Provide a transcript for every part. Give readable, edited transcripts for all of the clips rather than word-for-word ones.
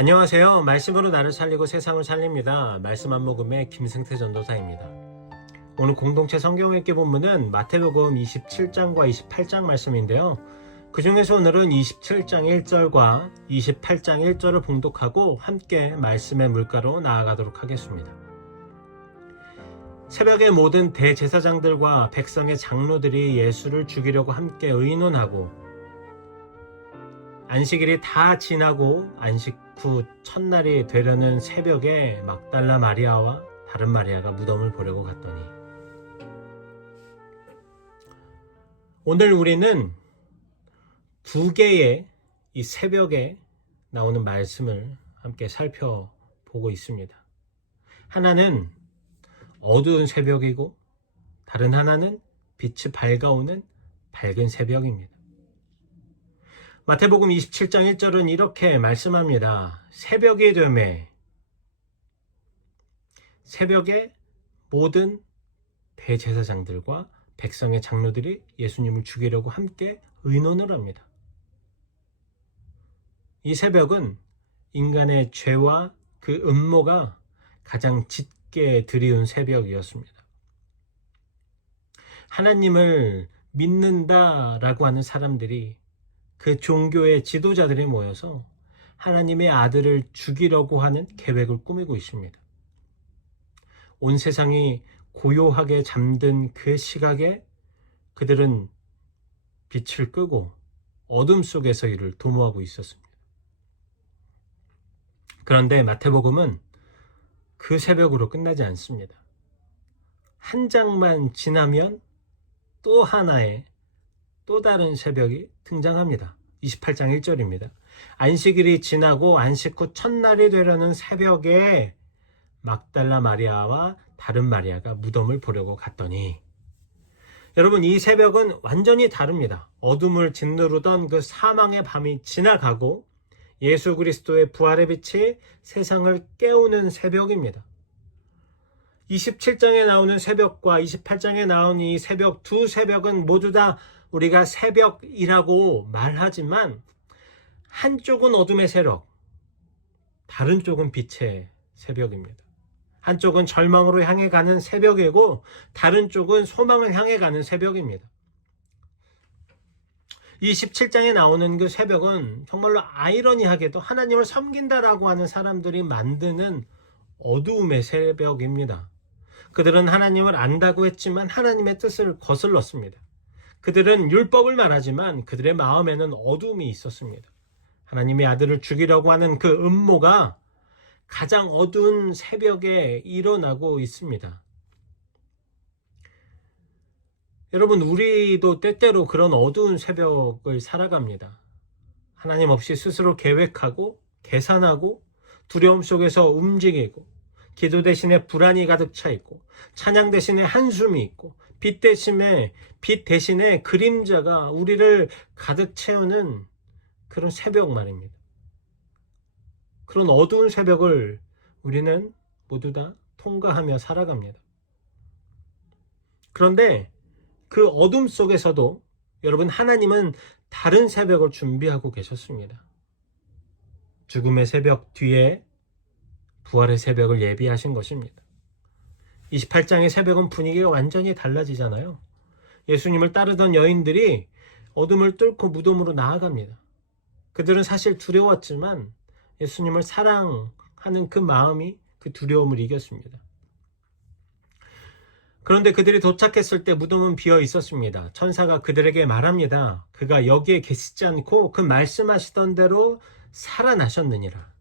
안녕하세요. 말씀으로 나를 살리고 세상을 살립니다. 말씀 한 모금의 김승태 전도사입니다. 오늘 공동체 성경 읽기 본문은 마태복음 27장과 28장 말씀인데요. 그 중에서 오늘은 27장 1절과 28장 1절을 봉독하고 함께 말씀의 물가로 나아가도록 하겠습니다. 새벽에 모든 대제사장들과 백성의 장로들이 예수를 죽이려고 함께 의논하고 안식일이 다 지나고 안식 후 첫날이 되려는 새벽에 막달라 마리아와 다른 마리아가 무덤을 보려고 갔더니, 오늘 우리는 두 개의 이 새벽에 나오는 말씀을 함께 살펴보고 있습니다. 하나는 어두운 새벽이고 다른 하나는 빛이 밝아오는 밝은 새벽입니다. 마태복음 27장 1절은 이렇게 말씀합니다. 새벽이 되매 새벽에 모든 대제사장들과 백성의 장로들이 예수님을 죽이려고 함께 의논을 합니다. 이 새벽은 인간의 죄와 그 음모가 가장 짙게 드리운 새벽이었습니다. 하나님을 믿는다라고 하는 사람들이, 그 종교의 지도자들이 모여서 하나님의 아들을 죽이려고 하는 계획을 꾸미고 있습니다. 온 세상이 고요하게 잠든 그 시각에 그들은 빛을 끄고 어둠 속에서 이를 도모하고 있었습니다. 그런데 마태복음은 그 새벽으로 끝나지 않습니다. 한 장만 지나면 또 하나의 또 다른 새벽이 등장합니다. 28장 1절입니다. 안식일이 지나고 안식 후 첫날이 되려는 새벽에 막달라 마리아와 다른 마리아가 무덤을 보려고 갔더니, 여러분, 이 새벽은 완전히 다릅니다. 어둠을 짓누르던 그 사망의 밤이 지나가고 예수 그리스도의 부활의 빛이 세상을 깨우는 새벽입니다. 27장에 나오는 새벽과 28장에 나온 이 새벽, 두 새벽은 모두 다 우리가 새벽이라고 말하지만 한쪽은 어둠의 새벽, 다른 쪽은 빛의 새벽입니다. 한쪽은 절망으로 향해 가는 새벽이고 다른 쪽은 소망을 향해 가는 새벽입니다. 27장에 나오는 그 새벽은 정말로 아이러니하게도 하나님을 섬긴다라고 하는 사람들이 만드는 어두움의 새벽입니다. 그들은 하나님을 안다고 했지만 하나님의 뜻을 거슬렀습니다. 그들은 율법을 말하지만 그들의 마음에는 어둠이 있었습니다. 하나님의 아들을 죽이려고 하는 그 음모가 가장 어두운 새벽에 일어나고 있습니다. 여러분, 우리도 때때로 그런 어두운 새벽을 살아갑니다. 하나님 없이 스스로 계획하고 계산하고 두려움 속에서 움직이고, 기도 대신에 불안이 가득 차 있고, 찬양 대신에 한숨이 있고, 빛 대신에 그림자가 우리를 가득 채우는 그런 새벽 말입니다. 그런 어두운 새벽을 우리는 모두 다 통과하며 살아갑니다. 그런데 그 어둠 속에서도 여러분, 하나님은 다른 새벽을 준비하고 계셨습니다. 죽음의 새벽 뒤에 부활의 새벽을 예비하신 것입니다. 28장의 새벽은 분위기가 완전히 달라지잖아요. 예수님을 따르던 여인들이 어둠을 뚫고 무덤으로 나아갑니다. 그들은 사실 두려웠지만 예수님을 사랑하는 그 마음이 그 두려움을 이겼습니다. 그런데 그들이 도착했을 때 무덤은 비어 있었습니다. 천사가 그들에게 말합니다. 그가 여기에 계시지 않고 그 말씀하시던 대로 살아나셨느니라.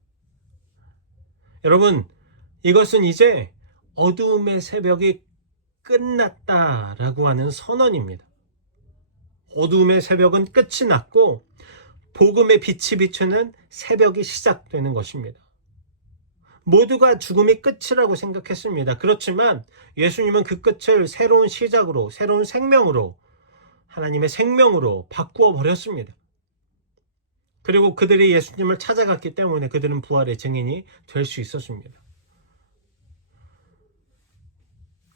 여러분, 이것은 이제 어두움의 새벽이 끝났다라고 하는 선언입니다. 어두움의 새벽은 끝이 났고 복음의 빛이 비추는 새벽이 시작되는 것입니다. 모두가 죽음이 끝이라고 생각했습니다. 그렇지만 예수님은 그 끝을 새로운 시작으로, 새로운 생명으로, 하나님의 생명으로 바꾸어 버렸습니다. 그리고 그들이 예수님을 찾아갔기 때문에 그들은 부활의 증인이 될 수 있었습니다.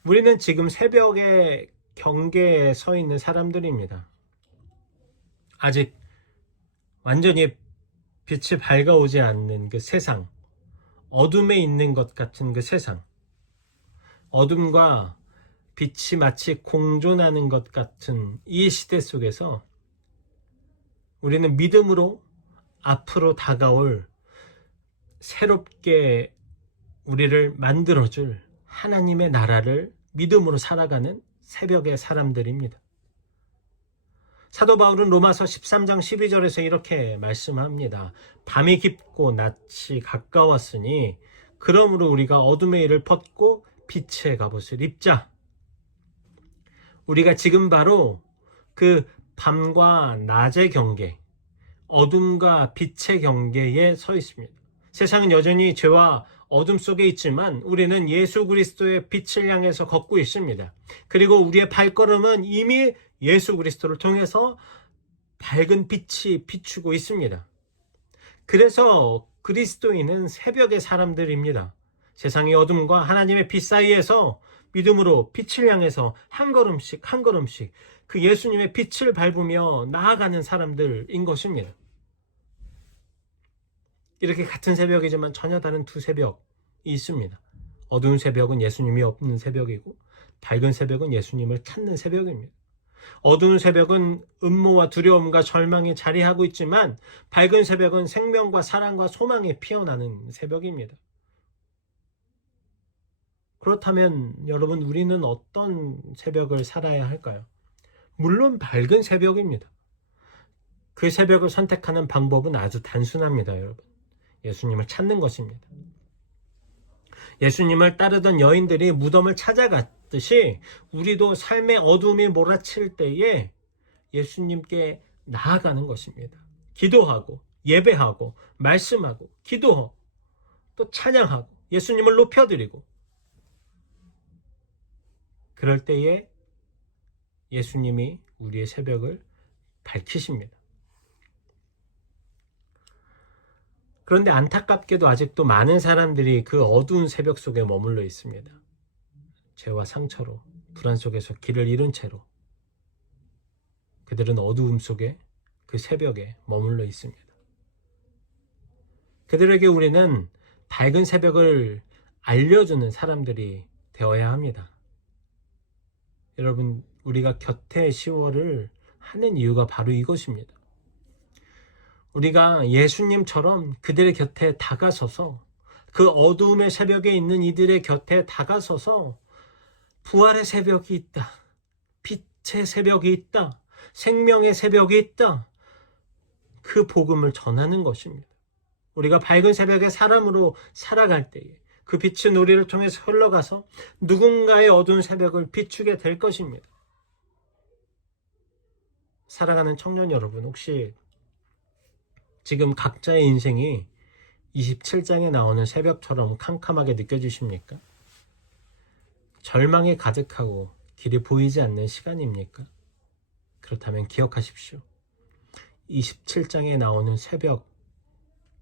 우리는 지금 새벽의 경계에 서 있는 사람들입니다. 아직 완전히 빛이 밝아오지 않는 그 세상, 어둠에 있는 것 같은 그 세상, 어둠과 빛이 마치 공존하는 것 같은 이 시대 속에서 우리는 믿음으로 앞으로 다가올 새롭게 우리를 만들어줄 하나님의 나라를 믿음으로 살아가는 새벽의 사람들입니다. 사도 바울은 로마서 13장 12절에서 이렇게 말씀합니다. 밤이 깊고 낮이 가까웠으니 그러므로 우리가 어둠의 일을 벗고 빛의 갑옷을 입자. 우리가 지금 바로 그 밤과 낮의 경계, 어둠과 빛의 경계에 서 있습니다. 세상은 여전히 죄와 어둠 속에 있지만 우리는 예수 그리스도의 빛을 향해서 걷고 있습니다. 그리고 우리의 발걸음은 이미 예수 그리스도를 통해서 밝은 빛이 비추고 있습니다. 그래서 그리스도인은 새벽의 사람들입니다. 세상의 어둠과 하나님의 빛 사이에서 믿음으로 빛을 향해서 한 걸음씩 한 걸음씩 그 예수님의 빛을 밟으며 나아가는 사람들인 것입니다. 이렇게 같은 새벽이지만 전혀 다른 두 새벽이 있습니다. 어두운 새벽은 예수님이 없는 새벽이고 밝은 새벽은 예수님을 찾는 새벽입니다. 어두운 새벽은 음모와 두려움과 절망에 자리하고 있지만 밝은 새벽은 생명과 사랑과 소망에 피어나는 새벽입니다. 그렇다면 여러분, 우리는 어떤 새벽을 살아야 할까요? 물론 밝은 새벽입니다. 그 새벽을 선택하는 방법은 아주 단순합니다, 여러분. 예수님을 찾는 것입니다. 예수님을 따르던 여인들이 무덤을 찾아갔듯이 우리도 삶의 어둠이 몰아칠 때에 예수님께 나아가는 것입니다. 기도하고 예배하고 말씀하고 기도하고 또 찬양하고 예수님을 높여드리고, 그럴 때에 예수님이 우리의 새벽을 밝히십니다. 그런데 안타깝게도 아직도 많은 사람들이 그 어두운 새벽 속에 머물러 있습니다. 죄와 상처로, 불안 속에서 길을 잃은 채로 그들은 어두움 속에 그 새벽에 머물러 있습니다. 그들에게 우리는 밝은 새벽을 알려주는 사람들이 되어야 합니다. 여러분, 우리가 곁에 10월을 하는 이유가 바로 이것입니다. 우리가 예수님처럼 그들의 곁에 다가서서 그 어두움의 새벽에 있는 이들의 곁에 다가서서 부활의 새벽이 있다, 빛의 새벽이 있다, 생명의 새벽이 있다, 그 복음을 전하는 것입니다. 우리가 밝은 새벽의 사람으로 살아갈 때에 그 빛은 우리를 통해서 흘러가서 누군가의 어두운 새벽을 비추게 될 것입니다. 사랑하는 청년 여러분, 혹시 지금 각자의 인생이 27장에 나오는 새벽처럼 캄캄하게 느껴지십니까? 절망에 가득하고 길이 보이지 않는 시간입니까? 그렇다면 기억하십시오. 27장에 나오는 새벽,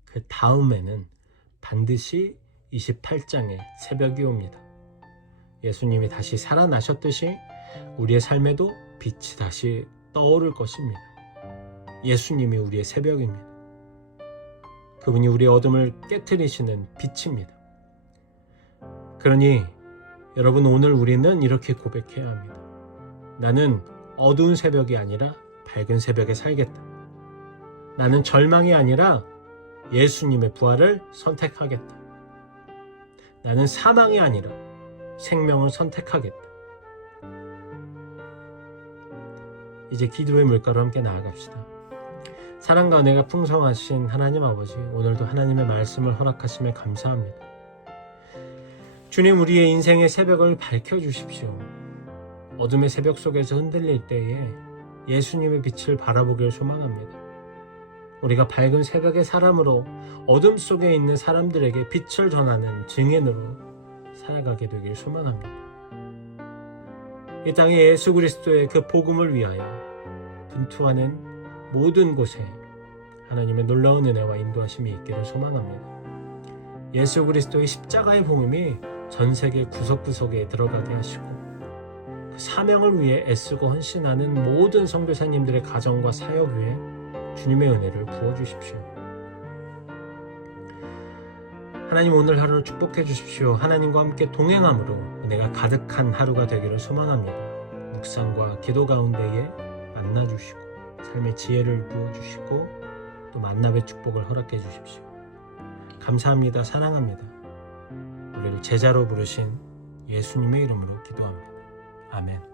그 다음에는 반드시 28장의 새벽이 옵니다. 예수님이 다시 살아나셨듯이 우리의 삶에도 빛이 다시 떠오를 것입니다. 예수님이 우리의 새벽입니다. 그분이 우리의 어둠을 깨트리시는 빛입니다. 그러니 여러분, 오늘 우리는 이렇게 고백해야 합니다. 나는 어두운 새벽이 아니라 밝은 새벽에 살겠다. 나는 절망이 아니라 예수님의 부활을 선택하겠다. 나는 사망이 아니라 생명을 선택하겠다. 이제 기도의 물가로 함께 나아갑시다. 사랑과 은혜가 풍성하신 하나님 아버지, 오늘도 하나님의 말씀을 허락하심에 감사합니다. 주님, 우리의 인생의 새벽을 밝혀주십시오. 어둠의 새벽 속에서 흔들릴 때에 예수님의 빛을 바라보길 소망합니다. 우리가 밝은 새벽의 사람으로 어둠 속에 있는 사람들에게 빛을 전하는 증인으로 살아가게 되길 소망합니다. 이 땅에 예수 그리스도의 그 복음을 위하여 분투하는 모든 곳에 하나님의 놀라운 은혜와 인도하심이 있기를 소망합니다. 예수 그리스도의 십자가의 복음이 전 세계 구석구석에 들어가게 하시고 그 사명을 위해 애쓰고 헌신하는 모든 선교사님들의 가정과 사역 위에 주님의 은혜를 부어주십시오. 하나님 오늘 하루를 축복해 주십시오. 하나님과 함께 동행함으로 은혜가 가득한 하루가 되기를 소망합니다. 묵상과 기도 가운데에 만나 주시고 삶의 지혜를 부어주시고 또 만남의 축복을 허락해 주십시오. 감사합니다. 사랑합니다. 우리를 제자로 부르신 예수님의 이름으로 기도합니다. 아멘.